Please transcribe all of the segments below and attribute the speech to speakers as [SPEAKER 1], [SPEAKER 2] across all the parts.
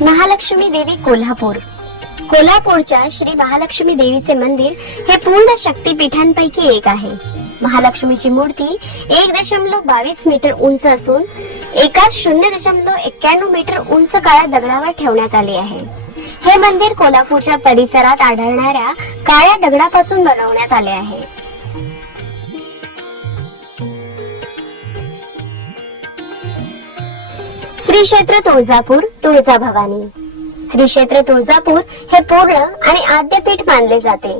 [SPEAKER 1] महालक्ष्मी देवी कोल्हापूर. कोल्हापूरच्या श्री महालक्ष्मी देवीचे मंदिर हे पूर्ण शक्तीपीठांपैकी एक आहे. महालक्ष्मीची मूर्ती एक दशमलव बावीस मीटर उंच असून एका शून्य दशमलव एक्क्याण्णव मीटर उंच काळ्या दगडावर ठेवण्यात आले आहे. हे मंदिर कोल्हापूरच्या परिसरात आढळणाऱ्या काळ्या दगडापासून बनवण्यात आले आहे. श्री क्षेत्र तुळजापूर तुळजाभवानी. श्री क्षेत्र तुळजापूर हे पूर्ण आणि आद्यपीठ मानले जाते.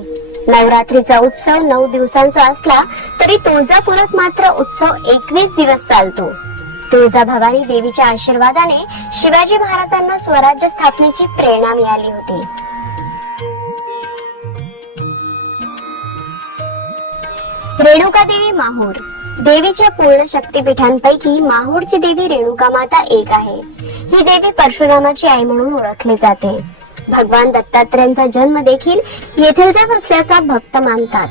[SPEAKER 1] नवरात्रीचा उत्सव नऊ दिवसांचा असला तरी तुळजापुरात मात्र उत्सव एकवीस दिवस चालतो. तुळजाभवानी देवीच्या आशीर्वादाने शिवाजी महाराजांना स्वराज्य स्थापनेची प्रेरणा मिळाली होती. रेणुका देवी माहूर. देवीच्या पूर्ण शक्तीपीठांपैकी माहूरची देवी रेणुका माता एक आहे. ही देवी परशुरामाची आई म्हणून ओळखली जाते. भगवान दत्तात्रयांचा जन्म देखील येथीलचाच असल्याचा भक्त मानतात.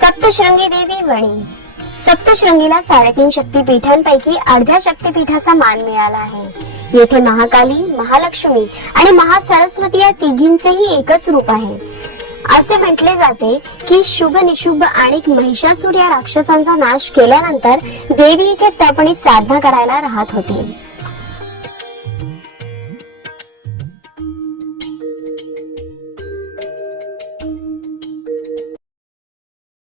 [SPEAKER 1] सप्तशृंगी देवी वणी. सप्तशृंगीला साडेतीन शक्तीपीठांपैकी अर्ध्या शक्तीपीठाचा मान मिळाला आहे. येथे महाकाली महालक्ष्मी आणि महासरस्वती या तिघींचेही एकच रूप आहे. असे म्हटले जाते की शुभ निशुभ आणि महिषासूर या राक्षसांचा नाश केल्यानंतर देवी इथे तपणी साधना करायला राहत होती.